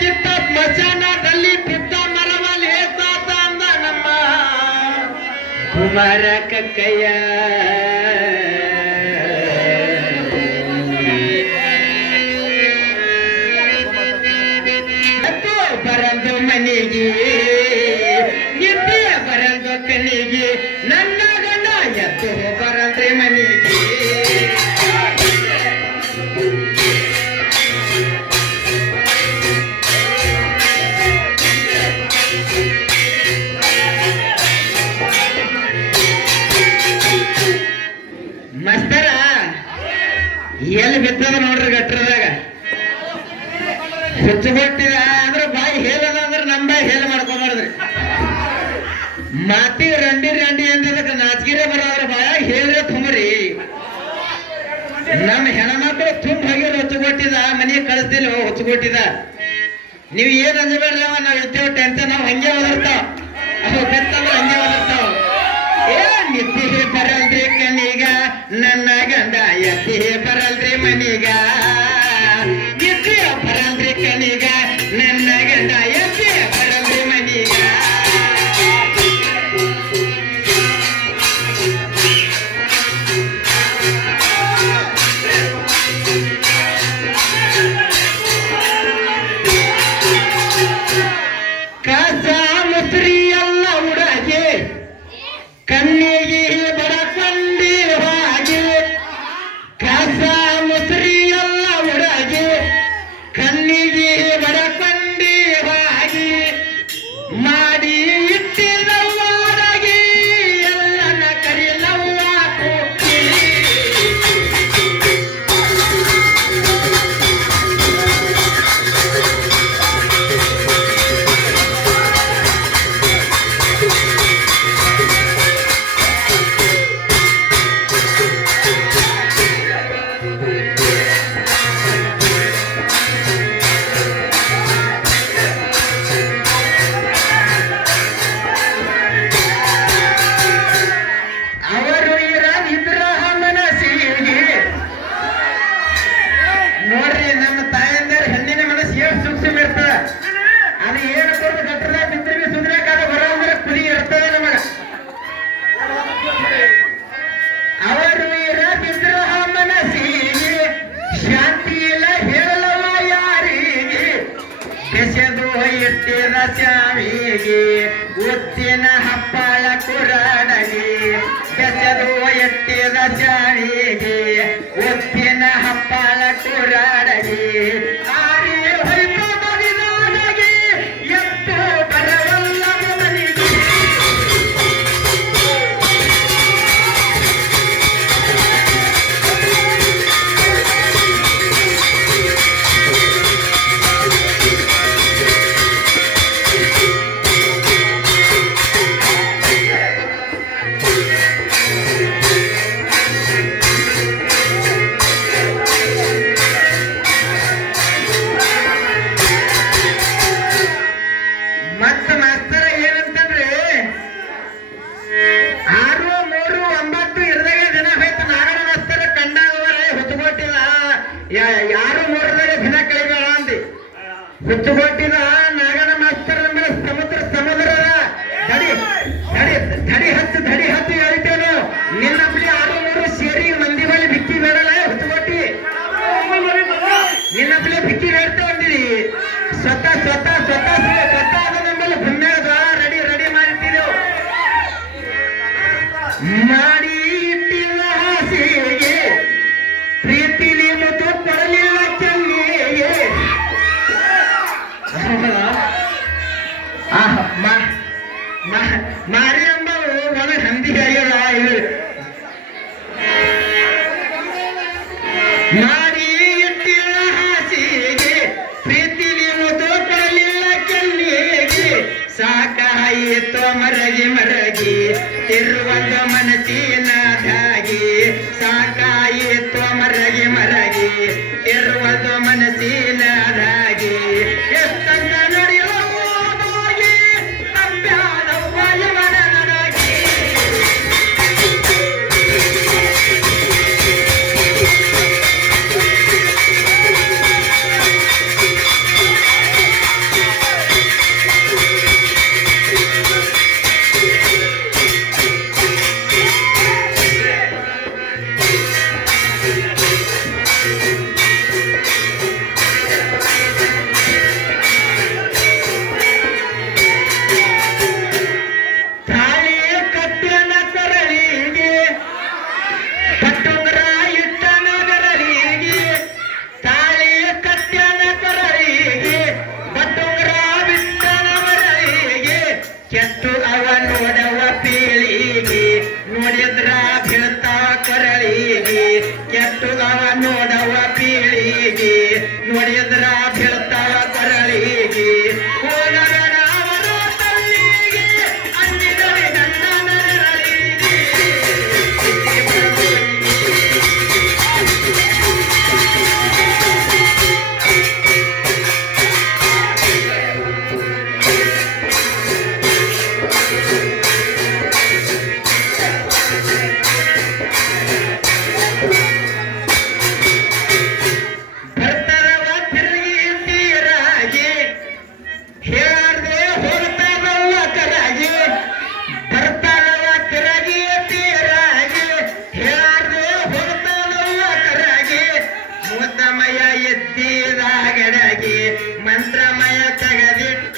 ಕಿತ್ತ ಸ್ಮಶಾನದಲ್ಲಿ ಬಿದ್ದ ಮರವಲ್ಲಿ ತಾತ ಅಂದ ನಮ್ಮ ಕುಮಾರ ಕಕ್ಕಯ್ಯ. ಬರಂದು ಮನೆಗೆ ನಿದ್ದೆ ಬರಂದು ಕಣ್ಣಿಗೆ ನನ್ನ ಗಂಡ ಎದ್ದು ಬರಂದ್ರೆ ಮನೆಗೆ. ಮಸ್ತರ ಎಲ್ಲಿ ಬಿತ್ತದ ನೋಡ್ರಿ ಗಟ್ರದಾಗ ಹುಚ್ಚುಗೊಟ್ಟಿದ ಅಂದ್ರೆ ಬಾಯಿ ಹೇಳದ ಅಂದ್ರೆ ನಮ್ಮ ಬಾಯಿ ಹೇಳ ಮಾಡ್ಕೊಂಬಾರ್ದ್ರಿ. ಮಾತಿಗೆ ರಂಡಿ ರಂಡಿ ಅಂದಿದ್ದಕ್ಕೆ ನಾಚಿಗೆ ಬರೋದ್ರ ಬಾಯ ಹೇಳ್ರೆ ತುಂಬ್ರಿ. ನಮ್ಮ ಹೆಣ್ಮಕ್ಳು ತುಂಬ ಹೋಗಿರೋ ಹುಚ್ಚುಗೊಟ್ಟಿದ ಮನೆಗೆ ಕಳಿಸ್ದಿಲ್ಲ ಹುಚ್ಚುಗೊಟ್ಟಿದ. ನೀವು ಏನ್ ಅಂದ್ಬೇಡ್ರಿ ಅವ ನಾವ್ ಇರ್ತೇವೆ ಟೆನ್ಷನ್ ನಾವು ಹಂಗೆ ಓದಿರ್ತಾವ ಅವು ಬೆತ್ತಂದ್ರೆ ಹಂಗೆ ಓದಿರ್ತಾವ. ಏ ನಿದ್ದೆ ಬರಲ್ರಿ ಕಣ್ಣೀಗ ನನ್ನ ಗಂಡ ಎದ್ದೆ ಬರಲ್ರಿ ಮನೀಗ. ನಿದ್ದೆ ಬರಲ್ರಿ ಕಣ್ಣೀಗ ನನ್ನ ಗಂಡ ಎದ್ದೆ ಬರಲ್ರಿ ಮನೀಗ. ಕಸ ಮುಸ್ರಿ ಎಲ್ಲ ಉಡಾಗೆ ಕಣ್ಣಿಗೆ ಬಡಕೊಂಡಿ ಹಾಗೆ. ಕಸ ಮುಸ್ರಿ ಎಲ್ಲ ಉಡಾಗೆ ಕಣ್ಣಿಗೆ ಬಡಕೊಂಡಿ ಹಾಗೆ. ಮಾಡಿ ಇಟ್ಟಿದವ್ವಾಡಾಗಿ ಎಲ್ಲನ ಕರಿಲವ್ವ ಕೂಗಿ. ಅವರು ಇರದಿದ್ರ ಮನಸ್ಸಿಗೆ ನೋಡ್ರಿ ನಮ್ಮ ತಾಯಂದರ ಹೆಣ್ಣಿನ ಮನಸ್ಸು ಎಷ್ಟು ಸೂಕ್ಷ್ಮ ಇರ್ತದ. ಅದು ಏನು ಕೊಟ್ಟು ಗಟ್ಟದ ಬಿದ್ದರೆ ಸುದ್ರಕಾದ ಬರ ಅಂದ್ರೆ ಕುದಿ ಇರ್ತದೆ ನಮಗ. ಅವರು ಇರದಿದ್ರ ಮನಸ್ಸಿಗೆ ಶಾಂತಿ ಇಲ್ಲ ಹೇಳಲವ ಯಾರಿಗೆ. ಬೆಸೆದು ಇಟ್ಟಿದ ಚಾವಿಗೆ ಉದ್ದಿನ ಹಪ್ಪಳ ಕುರಾಡಗೆ. ಬೆಸೆದು ಇಟ್ಟಿದ ಚಾವಿಗೆ ಉದ್ದಿನ ಹಪ್ಪಳ ಕುರಾಡಗೆ. ಆರಿ ಹೊಯ್ತು ಬಡಿದಾಡಗೆ ಎತ್ತು ಬರವಲ್ಲ ಮನೆಗೆ. ಮತ್ತ ಮಾಸ್ತರ ಏನಂತಂದ್ರೆ 6-3-9 ಇರದಾಗ ದಿನ ಹೋಯ್ತು ನಾಗರ ಮಾಸ್ತರ ಕಂಡಾಗವರ ಹುಚ್ಚುಗೊಟ್ಟಿದ 6-3ದಾಗ ದಿನ ಕಳಿಬೇಡ ಅಂದಿ. ಹುಚ್ಚುಗೊಟ್ಟಿದ ನಾಗರ ಮಾಸ್ತರ ಅಂದ್ರೆ ಸಮುದ್ರದ ಧಡಿ ಹತ್ತು ಹೇಳ್ತೇನು. ನಿನ್ನಪ್ಪಲಿ 6-3 ಸೇರಿ ಮಂದಿ ಬಳಿ ಬಿಕ್ಕಿ ಬೇಡಲ್ಲ ಹುಚ್ಚುಗೊಟ್ಟಿ. ನಿನ್ನಪ್ಪಲಿ ಬಿಕ್ಕಿ ಬೇಡ್ತಾ ಅಂದಿರಿ. ಸ್ವತಃ ನಮ್ಮಲ್ಲಿ ಭೂಮ್ಯಾಗ ರೆಡಿ ಮಾಡಿಟ್ಟಿದ್ದೆವು. ಮಾಡಿ ಇಟ್ಟಿಲ್ಲ ಹಾಸಿಗೆ ಪ್ರೀತಿಲಿ ಮುತ್ತು ಕೊಡಲಿಲ್ಲ ಚೆನ್ನಿಗೆ. ಮಾರಿ ಅಂಬವು ಒಣ ಹಂದಿಗೆ ಆಗ್ಯದ. ಮಾಡಿ ಇಟ್ಟಿಲ್ಲ ಹಾಸಿಗೆ ಪ್ರೀತಿಲಿ ಮುತ್ತು ಕೊಡಲಿಲ್ಲ ಚೆನ್ನಿಗೆ. ಸಾಕಾಯಿತು ಮರಗಿ ತಿರುವಂದು ಮನಸ್ಸಿನದಾಗಿ. ಸಾಕಾಯಿತು ಮರಗಿ ತಿರುವಂದು ಮನಸ್ಸಿನದಾಗಿ. ಎಷ್ಟಂತ ನಡೆಯೋದಾಗಿ ಅಭ್ಯಾದವ್ವ ಇವನ ನನಗೆ.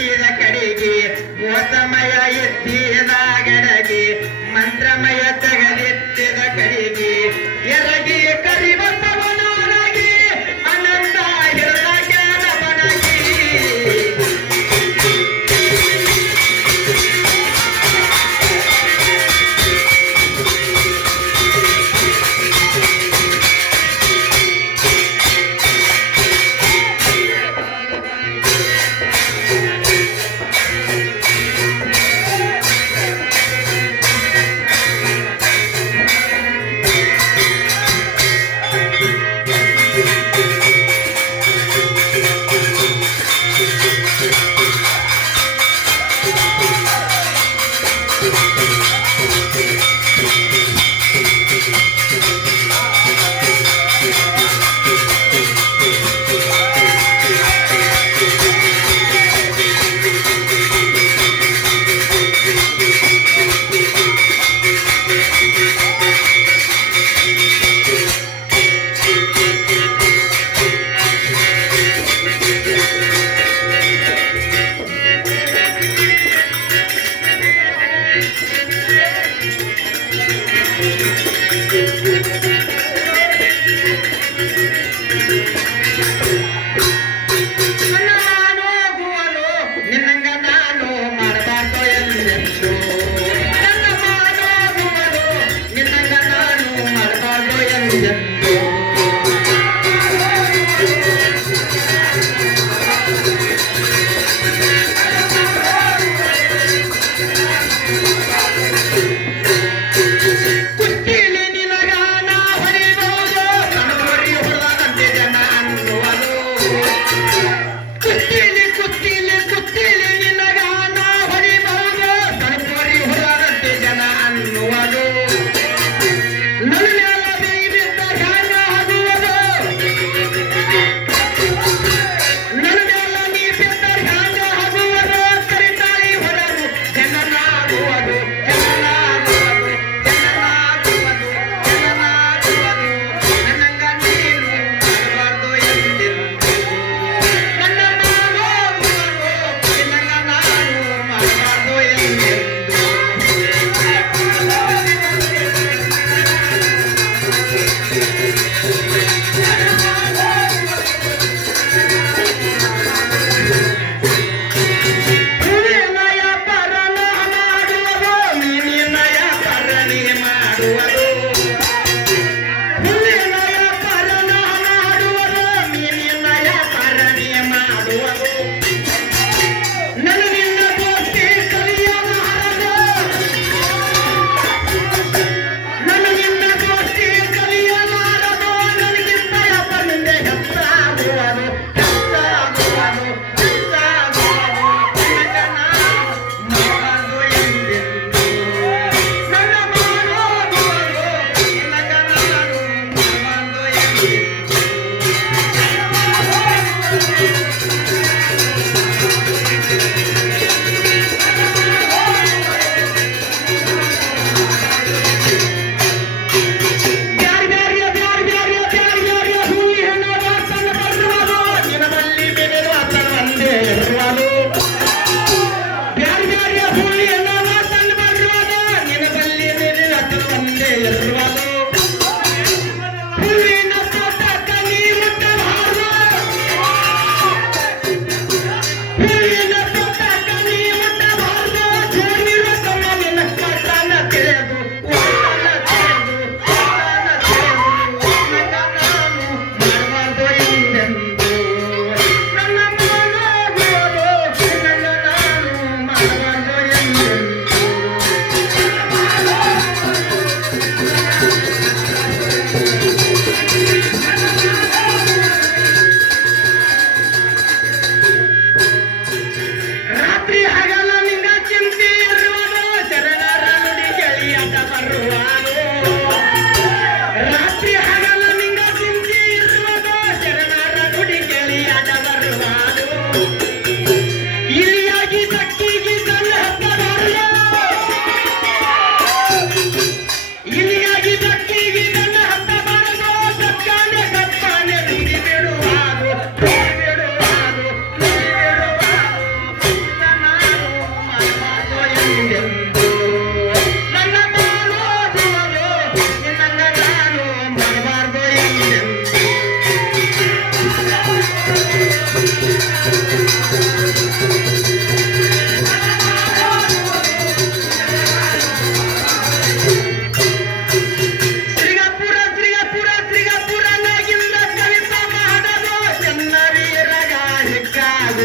ಹುಟ್ಟಿದ ಕಡೆಗೆ ಮೋಸಮಯ ಎತ್ತಿದ ಗಡಗೆ ಮಂತ್ರಮಯ ತೆಗೆದಿತ್ತಿದ ಕಡೆಗೆ ಎರಗಿ ಕರಿಬಸವನಾಗಿ ಅನಂತ ಹಿರದ ಜ್ಞಾನವನಾಗಿ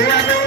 ಇವತ್ತು